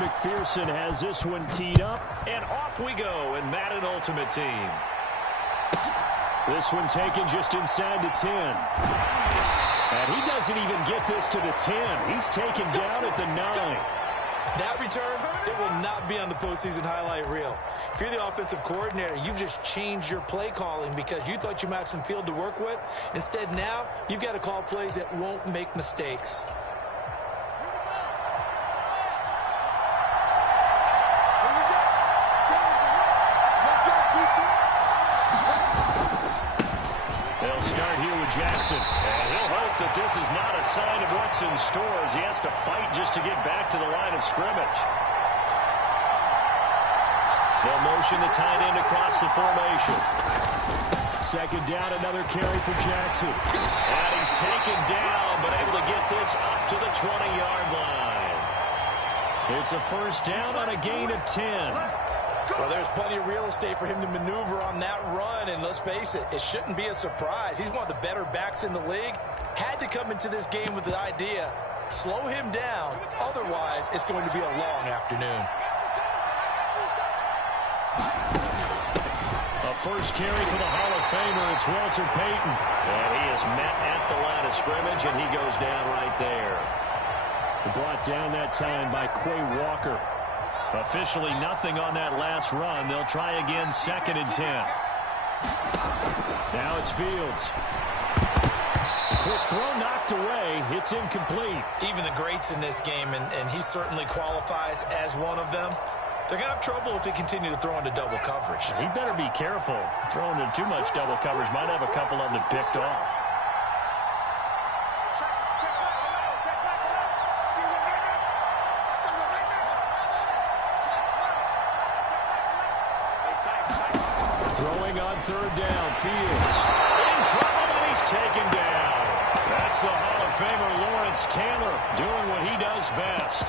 McPherson has this one teed up, and off we go in Madden Ultimate Team. This one taken just inside the 10. And he doesn't even get this to the 10. He's taken down at the 9. That return, it will not be on the postseason highlight reel. If you're the offensive coordinator, you've just changed your play calling because you thought you might have some field to work with. Instead, now, you've got to call plays that won't make mistakes. They'll start here with Jackson. And he'll hope that this is not a sign of what's in store as he has to fight just to get back to the line of scrimmage. They'll motion the tight end across the formation. Second down, another carry for Jackson. And he's taken down, but able to get this up to the 20-yard line. It's a first down on a gain of 10. Well, there's plenty of real estate for him to maneuver on that run, and let's face it, it shouldn't be a surprise. He's one of the better backs in the league. Had to come into this game with the idea, slow him down, otherwise it's going to be a long afternoon. A first carry for the Hall of Famer, it's Walter Payton. And he is met at the line of scrimmage, and he goes down right there. Brought down that time by Quay Walker. Officially nothing on that last run. They'll try again, second and 10. Now it's Fields. Quick throw knocked away. It's incomplete. Even the greats in this game, and he certainly qualifies as one of them, they're going to have trouble if they continue to throw into double coverage. He better be careful. Throwing into too much double coverage might have a couple of them picked off. Throwing on third down, Fields. In trouble, and he's taken down. That's the Hall of Famer Lawrence Taylor doing what he does best.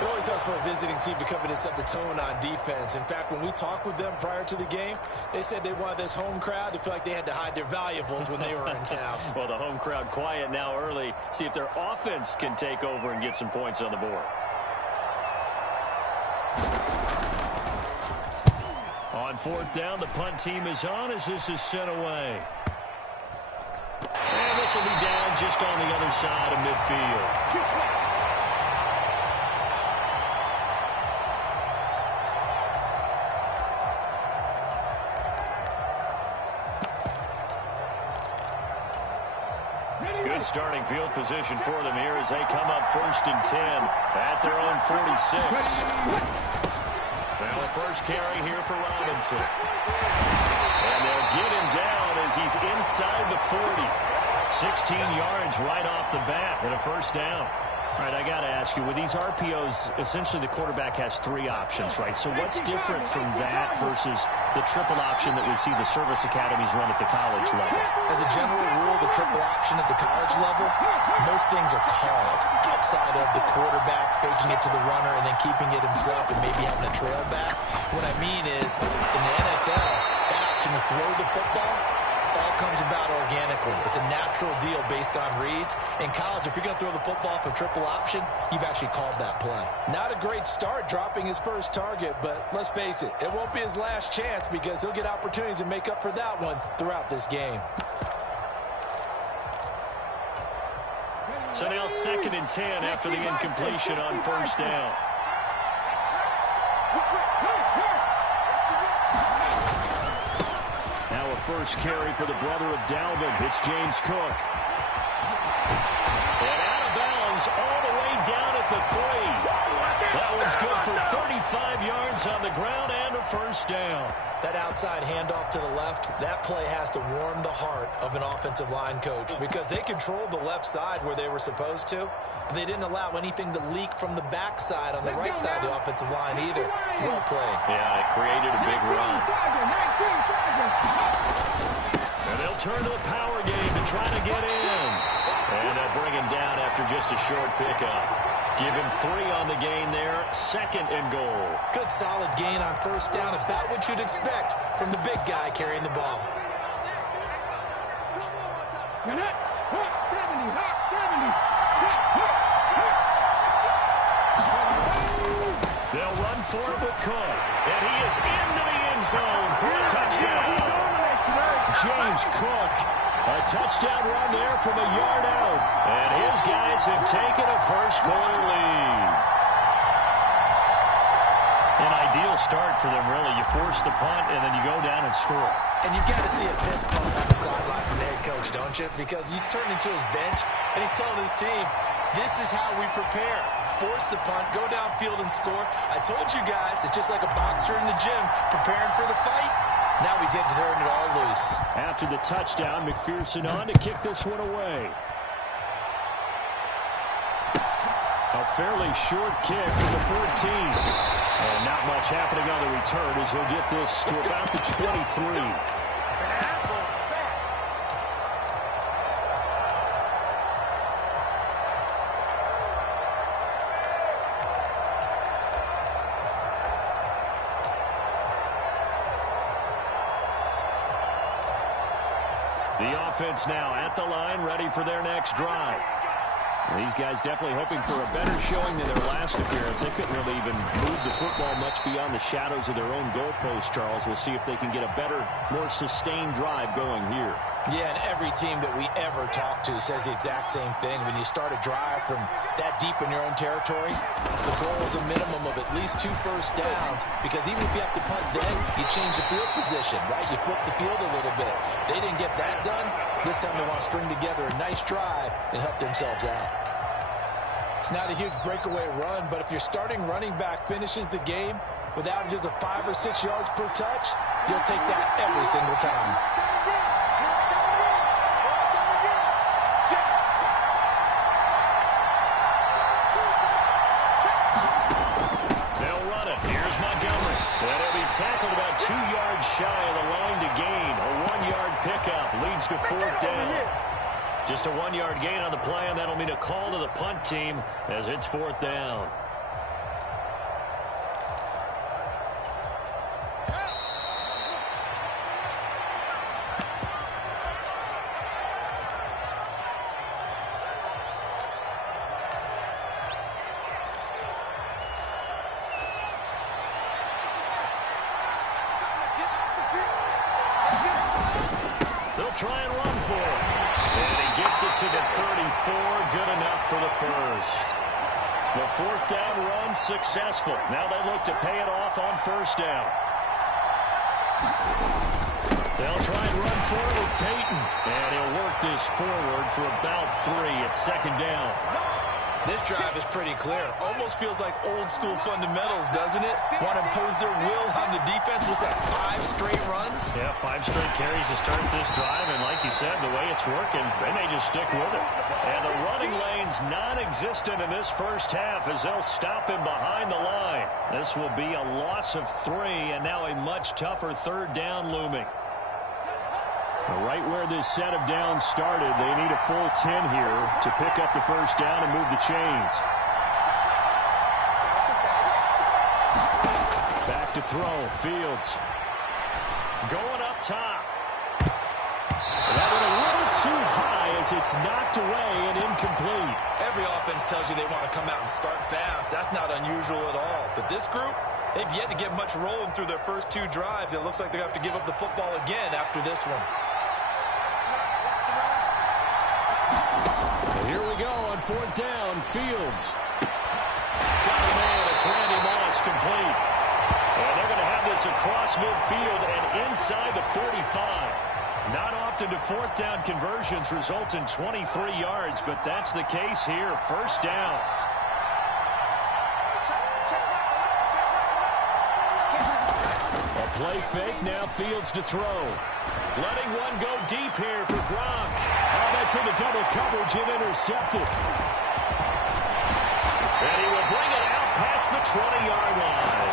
It always helps for a visiting team to come in and set the tone on defense. In fact, when we talked with them prior to the game, they said they wanted this home crowd to feel like they had to hide their valuables when they were in town. Well, the home crowd quiet now early. See if their offense can take over and get some points on the board. On fourth down, the punt team is on as this is sent away. And this will be down just on the other side of midfield. Good starting field position for them here as they come up first and 10 at their own 46. Now a first carry here for Robinson. And they'll get him down as he's inside the 40. 16 yards right off the bat and a first down. All right, I got to ask you, with these RPOs, essentially the quarterback has three options, right? So what's different from that versus the triple option that we see the service academies run at the college level? As a general rule, the triple option at the college level, most things are called outside of the quarterback faking it to the runner and then keeping it himself and maybe having a trail back. What I mean is, in the NFL, that option to throw the football all comes about organically. It's a natural deal based on reads. In college, if you're going to throw the football for triple option, you've actually called that play. Not a great start dropping his first target, but let's face it, it won't be his last chance because he'll get opportunities to make up for that one throughout this game. So now second and 10 after the incompletion on first down. Now a first carry for the brother of Dalvin. It's James Cook. And out of bounds all the way down at the 3. That one's good for 35 yards on the ground and a first down. That outside handoff to the left, that play has to warm the heart of an offensive line coach because they controlled the left side where they were supposed to, but they didn't allow anything to leak from the backside on the right side of the offensive line either. Well played. Yeah, it created a big run. And they'll turn to the power game to try to get in. And they'll bring him down after just a short pickup. Give him 3 on the gain there. Second and goal. Good solid gain on first down. About what you'd expect from the big guy carrying the ball. They'll run for it with Cook. And he is into the end zone for a touchdown. James Cook, a touchdown run there from a yard out. And his guys have taken a first-quarter lead. An ideal start for them, really. You force the punt, and then you go down and score. And you've got to see a fist pump on the sideline from the head coach, don't you? Because he's turned into his bench, and he's telling his team, this is how we prepare. Force the punt, go downfield and score. I told you guys, it's just like a boxer in the gym preparing for the fight. Now we get turning it all loose. After the touchdown, McPherson on to kick this one away. A fairly short kick from the 14. And not much happening on the return as he'll get this to about the 23. The offense now at the line, ready for their next drive. These guys definitely hoping for a better showing than their last appearance. They couldn't really even move the football much beyond the shadows of their own goalpost, Charles. We'll see if they can get a better, more sustained drive going here. Yeah, and every team that we ever talk to says the exact same thing. When you start a drive from that deep in your own territory, the goal is a minimum of at least 2 first downs, because even if you have to punt dead, you change the field position, right? You flip the field a little bit. They didn't get that done. This time they want to string together a nice drive and help themselves out. It's not a huge breakaway run, but if your starting running back finishes the game with averages of 5 or 6 yards per touch, you'll take that every single time. They'll run it. Here's Montgomery. That'll be tackled about 2 yards shy of the line to gain. A 1-yard pickup leads to 4th down. Just a 1-yard gain on the play, and that'll mean a call to the punt team as it's 4th down. They'll try and run for it. And he gets it to the 34. Good enough for the first. The 4th down run successful. Now they look to pay it off on 1st down. They'll try and run for it with Peyton. And he'll work this forward for about 3 at 2nd down. This drive is pretty clear. Almost feels like old school fundamentals, doesn't it? Want to impose their will on the defense. Was that 5 straight runs? Yeah, 5 straight carries to start this drive. And like you said, the way it's working, they may just stick with it. And the running lane's non-existent in this first half as they'll stop him behind the line. This will be a loss of 3 and now a much tougher 3rd down looming. Right where this set of downs started, they need a full 10 here to pick up the 1st down and move the chains. Back to throw. Fields going up top. That one a little too high as it's knocked away and incomplete. Every offense tells you they want to come out and start fast. That's not unusual at all. But this group, they've yet to get much rolling through their first 2 drives. It looks like they're going to have to give up the football again after this one. Here we go on 4th down. Fields. Got a man. It's Randy Moss complete. And they're going to have this across midfield and inside the 45. Not often do 4th down conversions result in 23 yards, but that's the case here. 1st down. A play fake. Now Fields to throw. Letting one go deep here for Gronk. Oh, that's into double coverage and intercepted. And he will bring it out past the 20-yard line.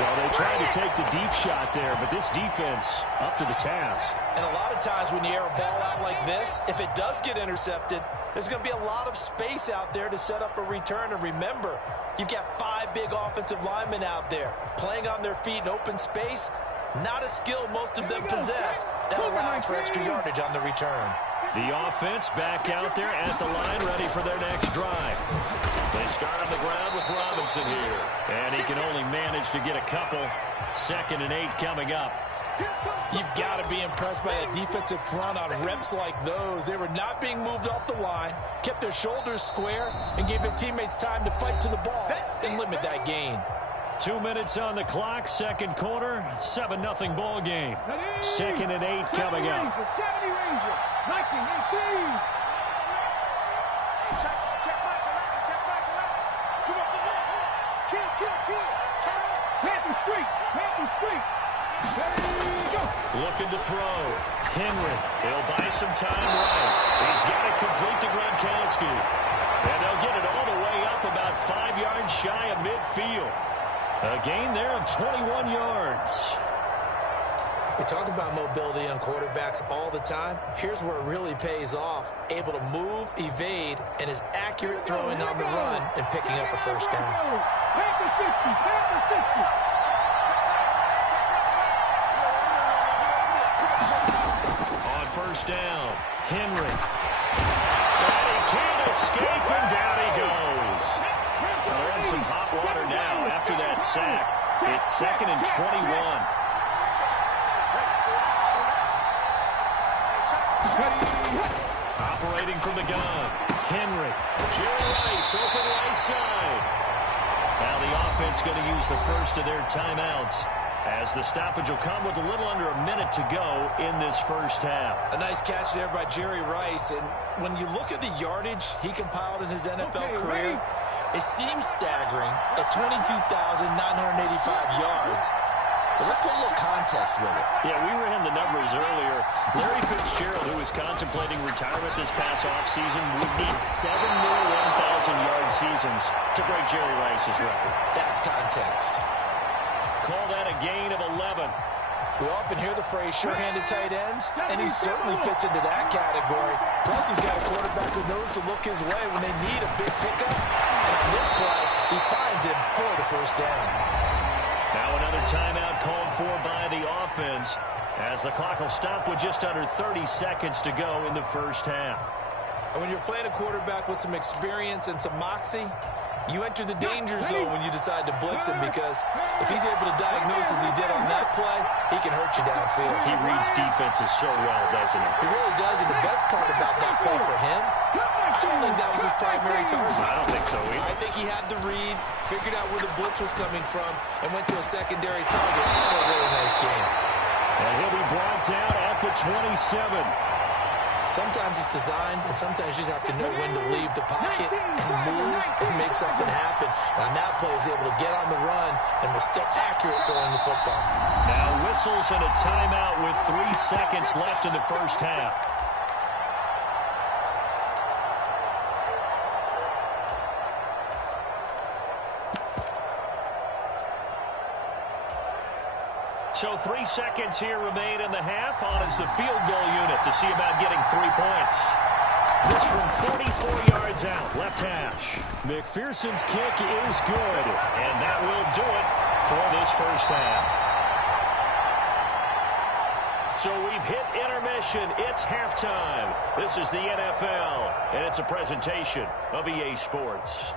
So they tried to take the deep shot there, but this defense up to the task. And a lot of times when you air a ball out like this, if it does get intercepted, there's going to be a lot of space out there to set up a return. And remember, you've got 5 big offensive linemen out there playing on their feet in open space. Not a skill most of them possess that allows for extra yardage on the return. The offense back out there at the line, ready for their next drive. They start on the ground with Robinson here. And he can only manage to get a couple. 2nd and 8 coming up. You've got to be impressed by that defensive front on reps like those. They were not being moved off the line, kept their shoulders square, and gave their teammates time to fight to the ball and limit that gain. 2 minutes on the clock, 2nd quarter, 7-0 ball game. 2nd and 8 coming up. Looking to throw. Henry. He'll buy some time right. He's got it complete to Gronkowski. And they'll get it all the way up about 5 yards shy of midfield. A gain there of 21 yards. We talk about mobility on quarterbacks all the time. Here's where it really pays off. Able to move, evade, and is accurate throwing on the run and picking up a first down. On first down, Henry. And he can't escape, and down he goes. They're in some hot water now after that sack. It's 2nd and 21. Operating from the gun, Henry. Jerry Rice, open right side. Now the offense going to use the first of their timeouts, as the stoppage will come with a little under a minute to go in this first half. A nice catch there by Jerry Rice. And when you look at the yardage he compiled in his NFL career, it seems staggering at 22,985 yards. But let's put a little context with it. Yeah, we ran the numbers earlier. Larry Fitzgerald, who was contemplating retirement this past offseason, would need 7 more 1,000-yard seasons to break Jerry Rice's record. That's context. Call that a gain of 11. We often hear the phrase sure-handed tight ends, and he certainly fits into that category. Plus, he's got a quarterback who knows to look his way when they need a big pickup. And on this play, he finds him for the first down. Now another timeout called for by the offense, as the clock will stop with just under 30 seconds to go in the first half. And when you're playing a quarterback with some experience and some moxie, you enter the danger zone when you decide to blitz him, because if he's able to diagnose as he did on that play, he can hurt you downfield. He reads defenses so well, doesn't he? He really does, and the best part about that play for him, I don't think that was his primary target. I don't think so either. I think he had the read, figured out where the blitz was coming from, and went to a secondary target for a really nice game. And he'll be brought down at the 27. Sometimes it's designed, and sometimes you just have to know when to leave the pocket and move and make something happen. And on that play, he was able to get on the run and was still accurate throwing the football. Now whistles and a timeout with 3 seconds left in the first half. So 3 seconds here remain in the half. On is the field goal unit to see about getting 3 points. This from 44 yards out, left hash. McPherson's kick is good, and that will do it for this first half. So we've hit intermission. It's halftime. This is the NFL, and it's a presentation of EA Sports.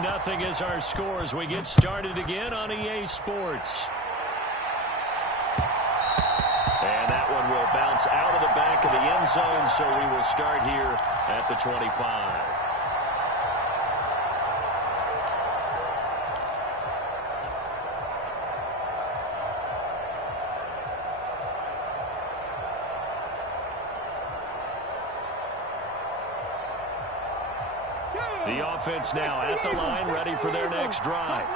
Nothing is our score as we get started again on EA Sports. And that one will bounce out of the back of the end zone, so we will start here at the 25. The offense now at the line, ready for their next drive.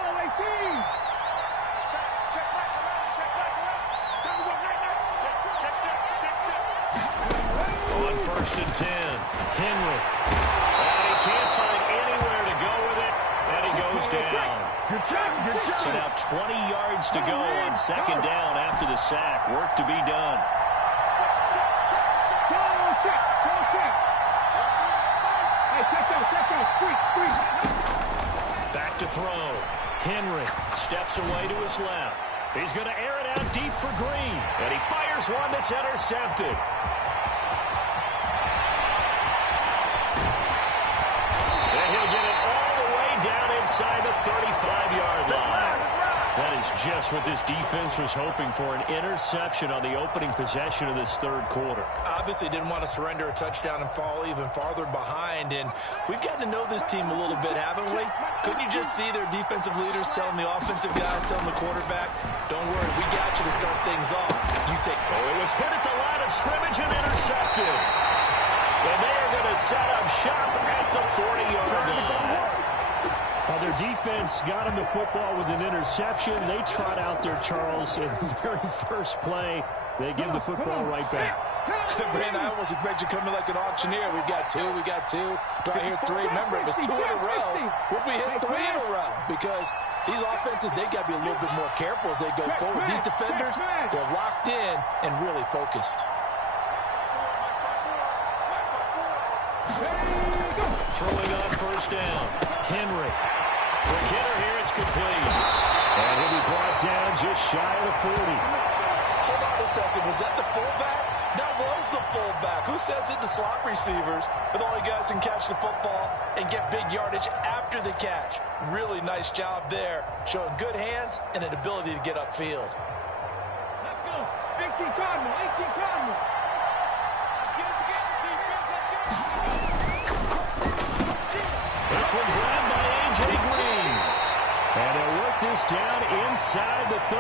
On 1st and 10, Henry. And he can't find anywhere to go with it, and he goes down. So now 20 yards to go on 2nd down after the sack. Work to be done. Back to throw. Henry steps away to his left. He's going to air it out deep for Green. And he fires one that's intercepted. And he'll get it all the way down inside the 35-yard line. That is just what this defense was hoping for, an interception on the opening possession of this third quarter. Obviously didn't want to surrender a touchdown and fall even farther behind, and we've gotten to know this team a little bit, haven't we? Couldn't you just see their defensive leaders telling the offensive guys, telling the quarterback, don't worry, we got you to start things off. You take. Oh, it was hit at the line of scrimmage and intercepted. And they are going to set up shop at the 40-yard line. Their defense got him the football with an interception. They trot out there, Charles, in the very first play. They give the football right back. Brandon, I almost expect you coming like an auctioneer. We got two. Do I hear three? Remember, it was 2 in a row. Would we hit 3 in a row? Because these offenses, they got to be a little bit more careful as they go forward. These defenders, they're locked in and really focused. Throwing on first down. Henry. Quick hitter here, it's complete. And he'll be brought down just shy of the 40. Hold on a second. Was that the fullback? That was the fullback. Who says it to slot receivers? But the only guys can catch the football and get big yardage after the catch. Really nice job there, showing good hands and an ability to get upfield. Let's go. 18 Cardinal. 18 Cardinal. This one grabbed by A.J. Green. And they'll work this down inside the 30.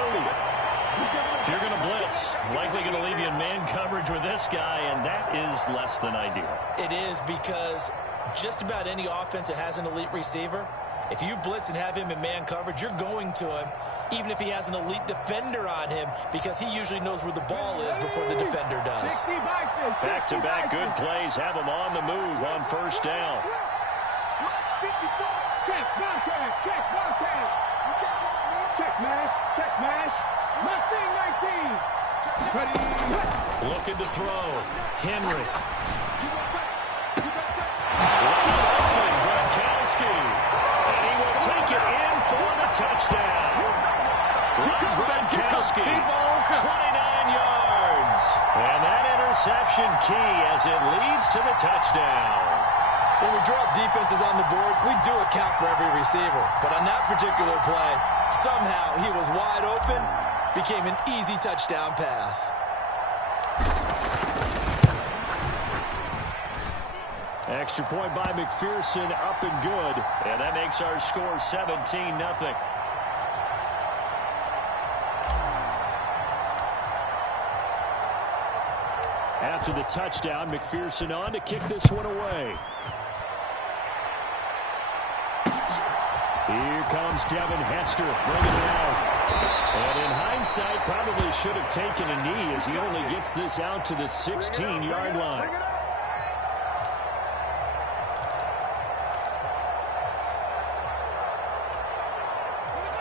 If you're going to blitz, likely going to leave you in man coverage with this guy, and that is less than ideal. It is, because just about any offense that has an elite receiver, if you blitz and have him in man coverage, you're going to him, even if he has an elite defender on him, because he usually knows where the ball is before the defender does. Back-to-back good plays have him on the move on first down. Looking to throw. Henry. Gronkowski. And he will take it in for the touchdown. Gronkowski, 29 yards. And that interception key as it leads to the touchdown. When we drop defenses on the board, we do account for every receiver. But on that particular play, somehow he was wide open, became an easy touchdown pass. Extra point by McPherson, up and good. And that makes our score 17-0. After the touchdown, McPherson on to kick this one away. Here comes Devin Hester, bringing it out. And in hindsight, probably should have taken a knee as he only gets this out to the 16-yard line.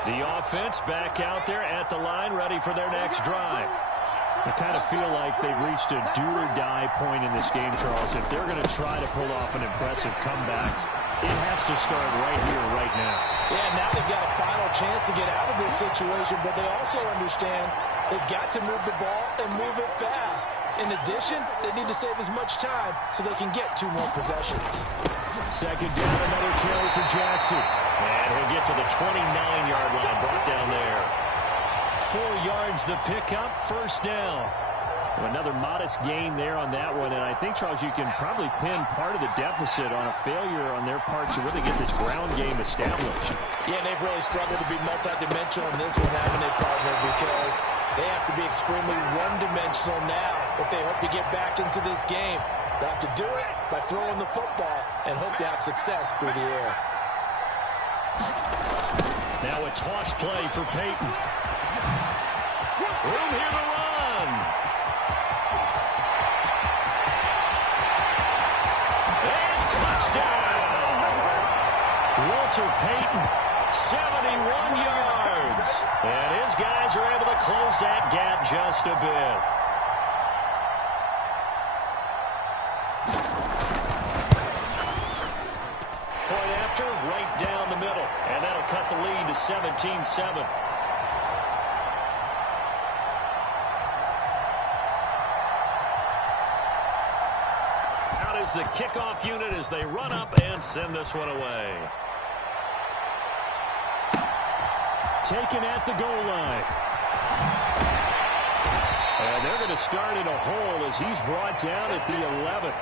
The offense back out there at the line, ready for their next drive. I kind of feel like they've reached a do-or-die point in this game, Charles. If they're going to try to pull off an impressive comeback, it has to start right here, right now. Yeah, now they've got a final chance to get out of this situation, but they also understand they've got to move the ball and move it fast. In addition, they need to save as much time so they can get 2 more possessions. Second down, another carry for Jackson. And he'll get to the 29-yard line, brought down there. 4 yards the pickup, first down. Another modest gain there on that one, and I think, Charles, you can probably pin part of the deficit on a failure on their part to really get this ground game established. Yeah, and they've really struggled to be multidimensional in this one, haven't they, partner, because they have to be extremely one-dimensional now if they hope to get back into this game. They have to do it by throwing the football and hope to have success through the air. Now a toss play for Peyton. Room here to run. And touchdown. Walter Payton, 71 yards. And his guys are able to close that gap just a bit. Point 17-7. Out is the kickoff unit as they run up and send this one away. Taken at the goal line. And they're going to start in a hole as he's brought down at the 11.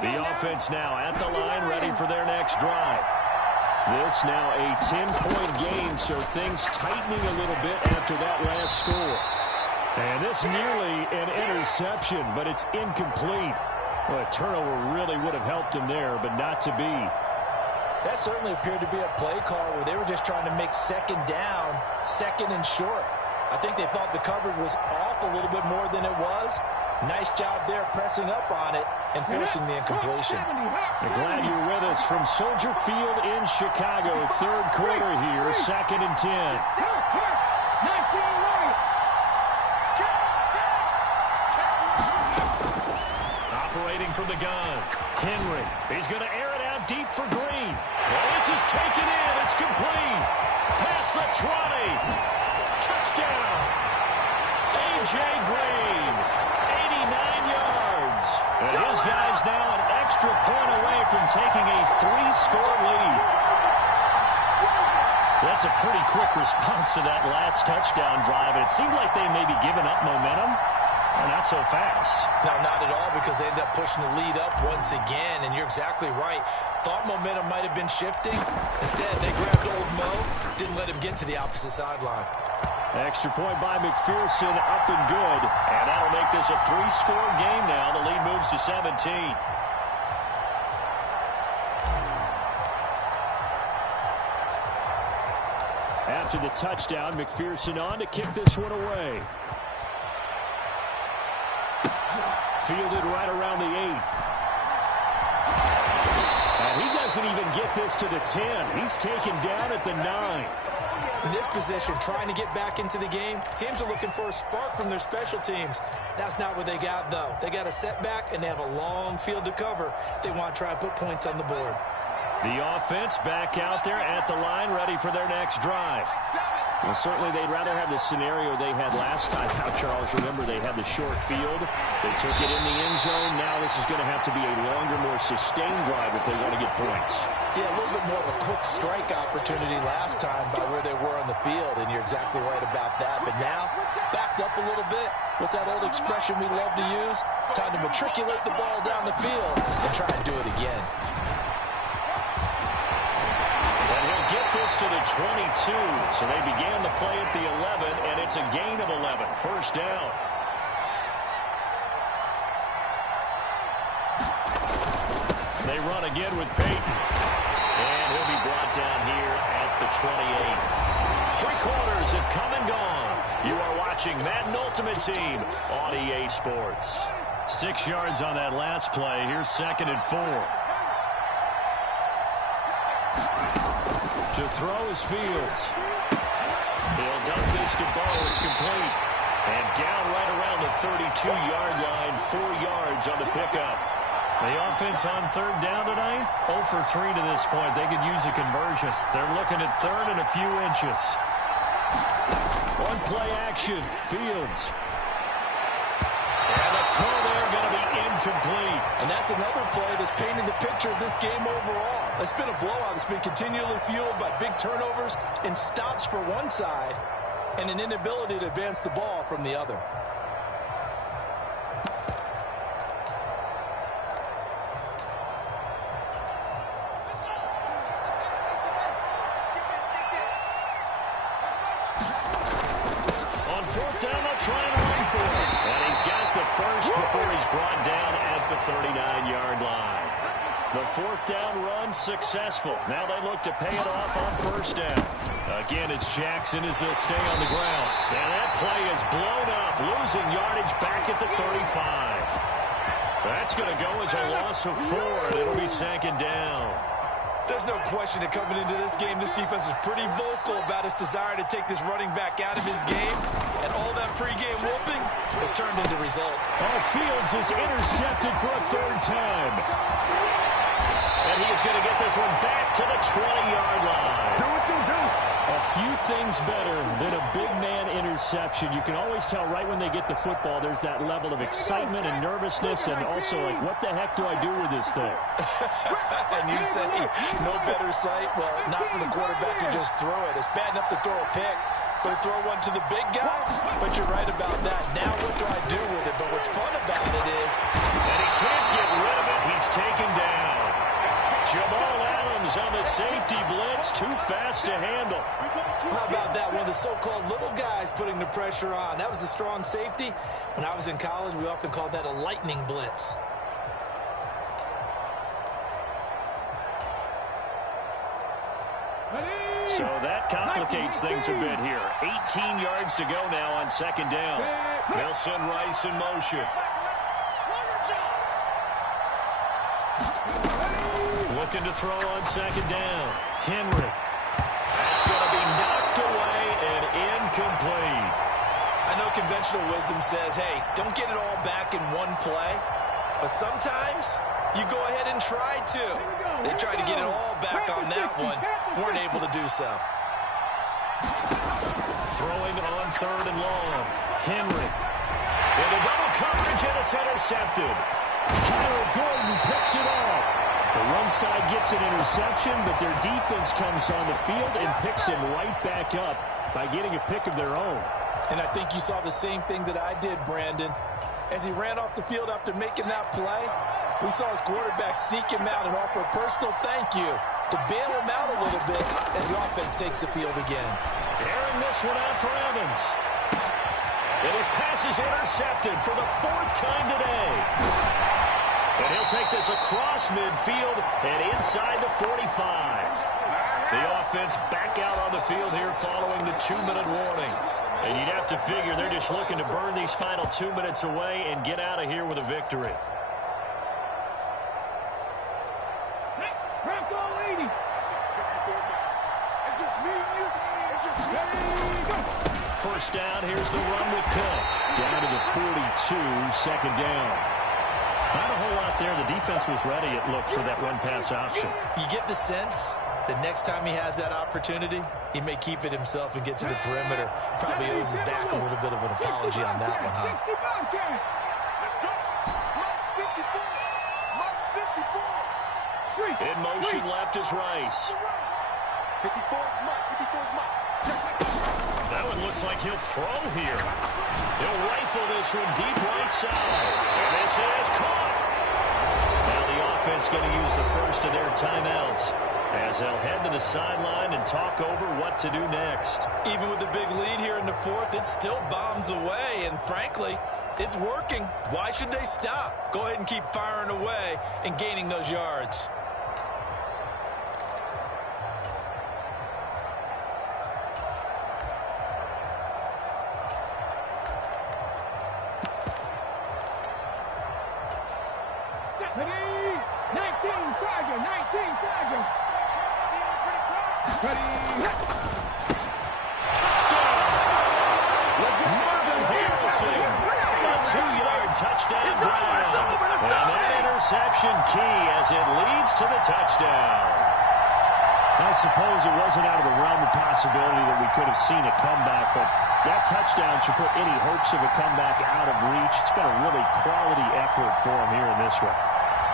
The offense now at the line, ready for their next drive. This now a 10-point game, so things tightening a little bit after that last score. And this nearly an interception, but it's incomplete. Well, a turnover really would have helped him there, but not to be. That certainly appeared to be a play call where they were just trying to make second down, second and short. I think they thought the coverage was off a little bit more than it was. Nice job there pressing up on it and forcing the incompletion. I'm glad you're with us from Soldier Field in Chicago. Third quarter here, 2nd and 10. Operating from the gun, Henry. He's going to air it out deep for Green. Well, this is taken in. It's complete. Past the 20. Touchdown. A.J. Green. 89 yards. And his guy's now an extra point away from taking a 3-score lead. That's a pretty quick response to that last touchdown drive. And it seemed like they may be giving up momentum. Well, not so fast. No, not at all, because they ended up pushing the lead up once again. And you're exactly right. Thought momentum might have been shifting. Instead, they grabbed Old Mo, didn't let him get to the opposite sideline. Extra point by McPherson, up and good. And that'll make this a 3-score game now. The lead moves to 17. After the touchdown, McPherson on to kick this one away. Fielded right around the 8. And he doesn't even get this to the 10. He's taken down at the 9. In this position, trying to get back into the game, teams are looking for a spark from their special teams. That's not what they got, though. They got a setback, and they have a long field to cover if they want to try and put points on the board. The offense back out there at the line, ready for their next drive. Well, certainly they'd rather have the scenario they had last time. How, Charles, remember they had the short field. They took it in the end zone. Now this is going to have to be a longer, more sustained drive if they want to get points. Yeah, a little bit more of a quick strike opportunity last time by where they were on the field, and you're exactly right about that. But now, backed up a little bit. What's that old expression we love to use? Time to matriculate the ball down the field and try and do it again. And he'll get this to the 22. So they began the play at the 11, and it's a gain of 11. First down. They run again with Peyton. And he'll be brought down here at the 28. 3 quarters have come and gone. You are watching Madden Ultimate Team on EA Sports. 6 yards on that last play. Here's 2nd and 4. To throw is Fields. He'll dump this to Bo. It's complete. And down right around the 32-yard line. 4 yards on the pickup. The offense on third down tonight, 0 for 3 to this point. They could use a conversion. They're looking at third and a few inches. One play action, Fields. And the throw there going to be incomplete. And that's another play that's painted the picture of this game overall. It's been a blowout. It's been continually fueled by big turnovers and stops for one side and an inability to advance the ball from the other. Before he's brought down at the 39-yard line. The fourth down run successful. Now they look to pay it off on first down. Again, it's Jackson as he'll stay on the ground. And that play is blown up, losing yardage back at the 35. That's going to go as a loss of 4, and it'll be second down. There's no question that coming into this game, this defense is pretty vocal about its desire to take this running back out of his game. And all that pregame whooping has turned into results. Fields is intercepted for a third time. And he is going to get this one back to the 20-yard line. Do what you do. A few things better than a big man interception. You can always tell right when they get the football, there's that level of excitement and nervousness and also like, what the heck do I do with this thing? And you say, no better sight? Well, not for the quarterback who just throw it. It's bad enough to throw a pick, but to throw one to the big guy? But you're right about that. Now what do I do with it? But what's fun about it is, and he can't get rid of it. He's taken down. Jamal Adams on the safety blitz, too fast to handle. How about that? One of the so-called little guys putting the pressure on. That was the strong safety. When I was in college, we often called that a lightning blitz. So that complicates things a bit here. 18 yards to go now on second down. They'll send Rice in motion. Looking to throw on second down. Henry. That's going to be knocked away and incomplete. I know conventional wisdom says, hey, don't get it all back in one play. But sometimes you go ahead and try to. They tried to get it all back on that one. Weren't able to do so. Throwing on third and long. Henry. Into double coverage, and it's intercepted. Kyler Gordon picks it off. The run side gets an interception, but their defense comes on the field and picks him right back up by getting a pick of their own. And I think you saw the same thing that I did, Brandon. As he ran off the field after making that play, we saw his quarterback seek him out and offer a personal thank you to bail him out a little bit as the offense takes the field again. Airing this one out for Evans. And his pass is intercepted for the 4th time today. And he'll take this across midfield and inside the 45. The offense back out on the field here following the 2-minute warning. And you'd have to figure they're just looking to burn these final 2 minutes away and get out of here with a victory. First down, here's the run with Cook. Down to the 42, second down. Not a whole lot there. The defense was ready, it looked, for that run-pass option. You get the sense that next time he has that opportunity, he may keep it himself and get to the perimeter. Probably owes his back a little bit of an apology on that one, huh? In motion left is Rice. That one looks like he'll throw here. He'll rifle this one deep right side. And this is caught. Now the offense going to use the first of their timeouts as they'll head to the sideline and talk over what to do next. Even with the big lead here in the 4th, it still bombs away. And frankly, it's working. Why should they stop? Go ahead and keep firing away and gaining those yards. Touchdown, Brown. And that interception key as it leads to the touchdown. I suppose it wasn't out of the realm of possibility that we could have seen a comeback, but that touchdown should put any hopes of a comeback out of reach. It's been a really quality effort for him here in this one.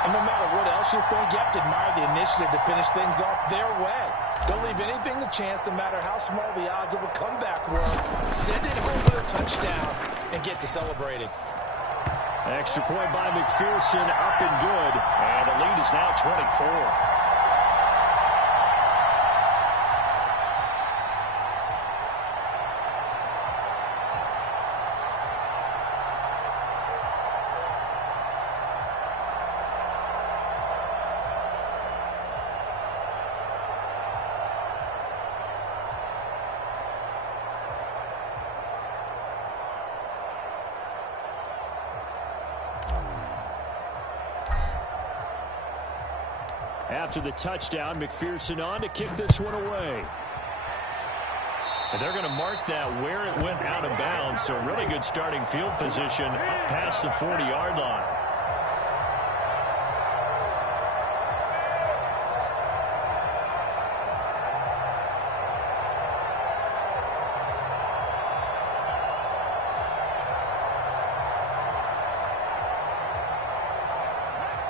And no matter what else you think, you have to admire the initiative to finish things off their way. Don't leave anything to chance, no matter how small the odds of a comeback were. Send it home with a touchdown and get to celebrating. Extra point by McPherson, up and good. And the lead is now 24. After the touchdown, McPherson on to kick this one away. And they're going to mark that where it went out of bounds, so really good starting field position up past the 40-yard line.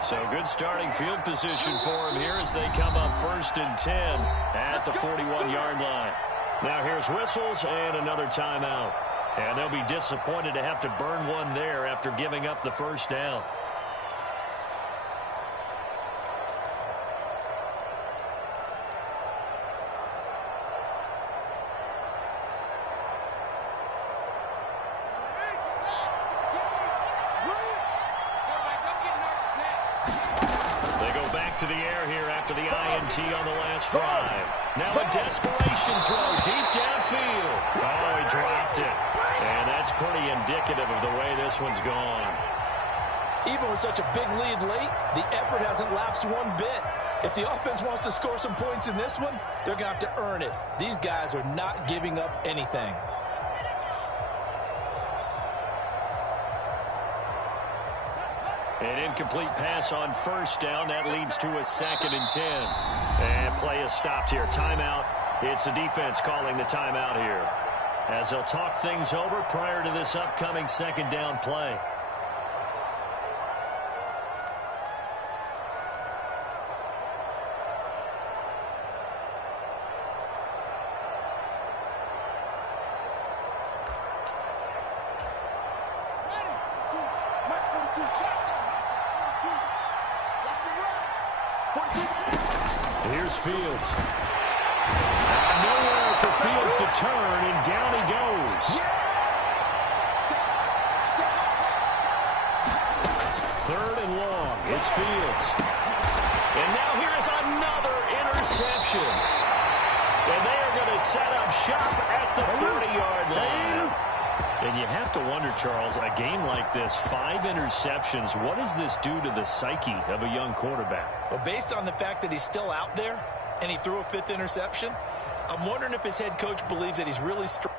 So good starting field position for him here as they come up 1st and 10 at the 41-yard line. Now here's whistles and another timeout. And they'll be disappointed to have to burn one there after giving up the first down. To the air here after the INT on the last drive. Now a desperation throw deep downfield. Oh, he dropped it. And that's pretty indicative of the way this one's gone. Even with such a big lead late, the effort hasn't lapsed one bit. If the offense wants to score some points in this one, they're going to have to earn it. These guys are not giving up anything. An incomplete pass on first down. That leads to a 2nd and 10. And play is stopped here. Timeout. It's the defense calling the timeout here, as they'll talk things over prior to this upcoming 2nd down play. Here's Fields. Nowhere for Fields to turn, and down he goes. 3rd and long. It's Fields. And now here is another interception. And they are going to set up shop at the 30-yard line. And you have to wonder, Charles, a game like this, 5 interceptions, what does this do to the psyche of a young quarterback? Well, based on the fact that he's still out there and he threw a 5th interception, I'm wondering if his head coach believes that he's really strong.